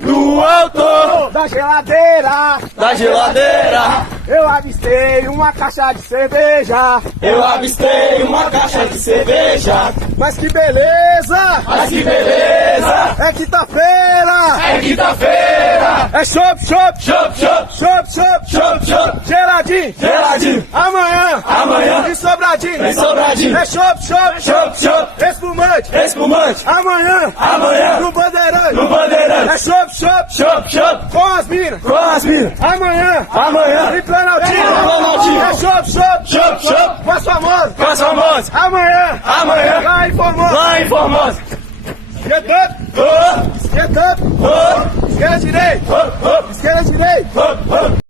No alto da geladeira, eu avistei uma caixa de cerveja. eu avistei uma caixa de cerveja. Mas que beleza! Mas que beleza! É quinta-feira! É quinta-feira! É chopp, chopp, Chop, chop, chopp, chopp, chop, chop, geladinho! geladinho. Amanhã! Amanhã, E sobradinho! em Sobradinho. É chopp, chopp, Chop, chop, espumante! espumante. Amanhã! Amanhã, No Bandeirante! no Bandeirante. É chopp, chopp, Chop, chop, com as minas! com as minas. Amanhã! Amanhã, Em Planaltina! Planaltina. É chopp, chopp, chop, chop, com as famosas! com as famosas. Amanhã! Amanhã, Lá em Formosa! lá em Formosa. Esquerda, Oh, esquerda, oh, esquerda, direita! oh, oh, Esquerda, direita! oh, oh.